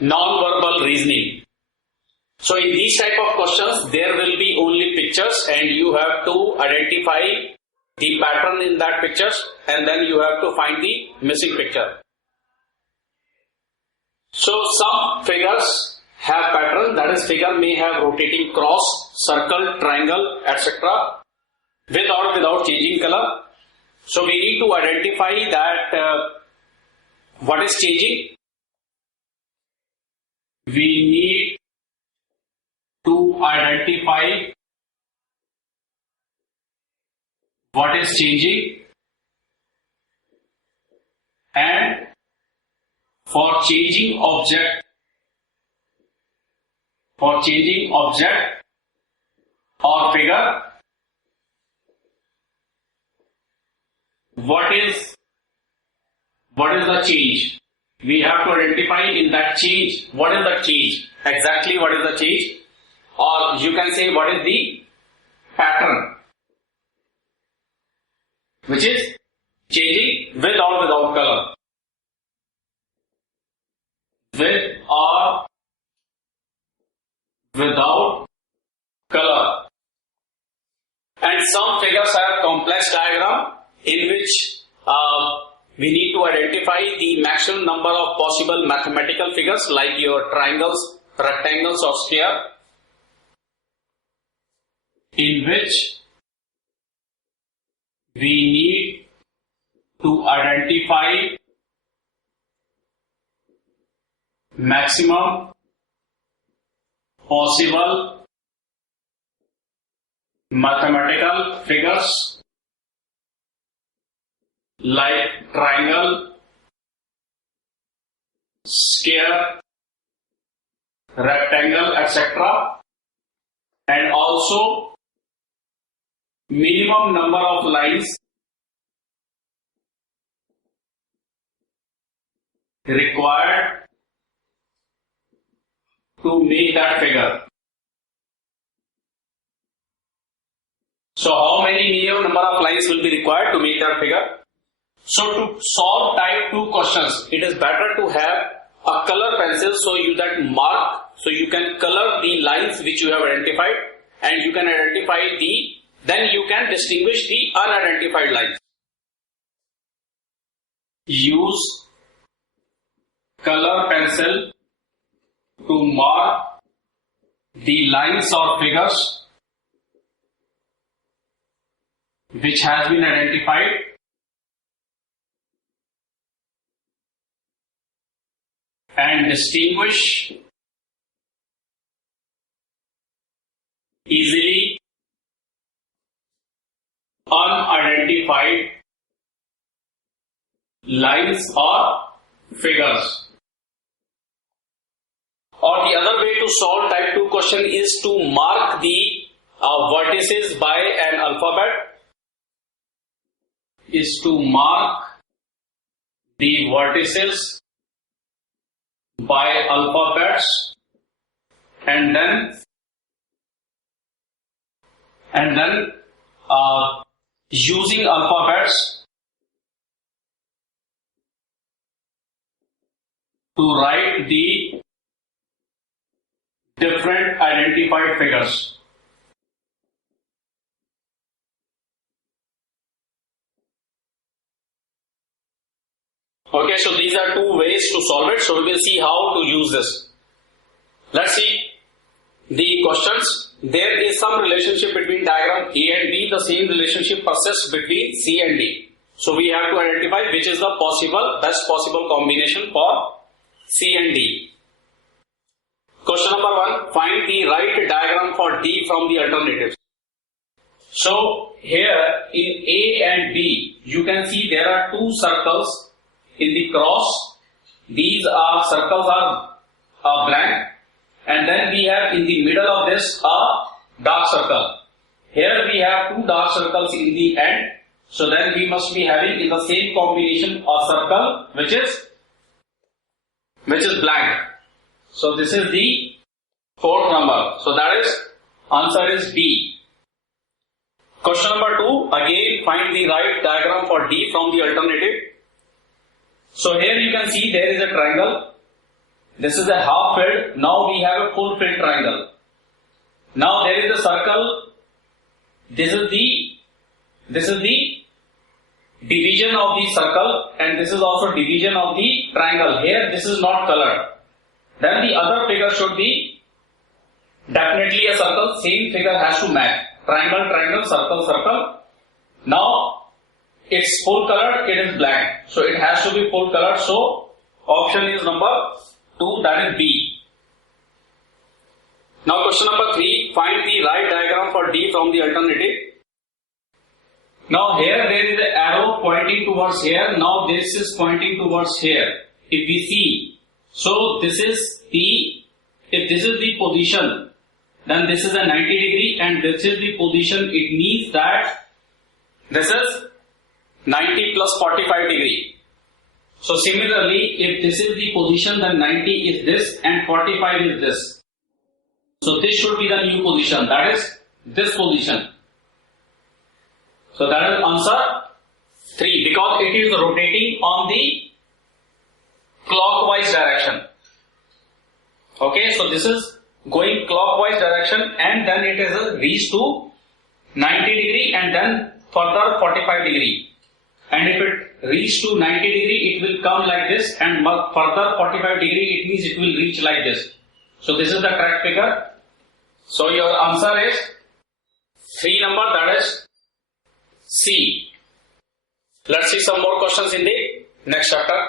non-verbal reasoning. So in these type of questions, there will be only pictures and you have to identify the pattern in that pictures and then you have to find the missing picture. So some figures have pattern, that is figure may have rotating cross, circle, triangle, etc. with or without changing color. So we need to identify that what is changing. We need to identify what is changing, and for changing object or figure, what is the change? We have to identify in that change what is the change, exactly what is the change, or you can say what is the pattern which is changing with or without color. With or without color. And some figures have complex diagram in which we need to identify the maximum number of possible mathematical figures like your triangles, rectangles or sphere, in which we need to identify maximum possible mathematical figures like triangle, square, rectangle, etc. and also minimum number of lines required to make that figure. So how many minimum number of lines will be required to make that figure? So to solve type 2 questions, it is better to have a color pencil so you can color the lines which you have identified and you can identify then you can distinguish the unidentified lines. Use color pencil to mark the lines or figures which has been identified and distinguish easily unidentified lines or figures. Or the other way to solve type 2 question is to mark the vertices by an alphabet. Is to mark the vertices by alphabets and then using alphabets to write the different identified figures. Okay, so these are two ways to solve it. So we will see how to use this. Let's see the questions. There is some relationship between diagram A and B. The same relationship persists between C and D. So we have to identify which is the best possible combination for C and D. Question number 1. Find the right diagram for D from the alternatives. So here in A and B, you can see there are two circles in the cross. These circles are blank, and then we have in the middle of this a dark circle. Here we have two dark circles in the end, so then we must be having in the same combination a circle which is blank. So this is the fourth number. So that is answer is B. Question number 2. Again find the right diagram for D from the alternative. So here you can see there is a triangle. This is a half filled. Now we have a full filled triangle. Now there is a circle. This is the division of the circle, and this is also division of the triangle. Here this is not colored. Then the other figure should be definitely a circle. Same figure has to match. Triangle, triangle, circle, circle. Now it's full colored, it is blank. So it has to be full colored. So option is number 2, that is B. Now question number 3, find the right diagram for D from the alternative. Now here there is an arrow pointing towards here. Now this is pointing towards here. If we see, so if this is the position, then this is a 90 degree and this is the position. It means that this is 90 plus 45 degree. So similarly, if this is the position, then 90 is this and 45 is this. So this should be the new position, that is this position. So that is answer 3, because it is rotating on the clockwise direction. Okay, so this is going clockwise direction and then it is reached to 90 degree and then further 45 degree. And if it reach to 90 degree, it will come like this, and further 45 degree, it means it will reach like this. So this is the correct figure. So your answer is 3 number, that is C. Let's see some more questions in the next chapter.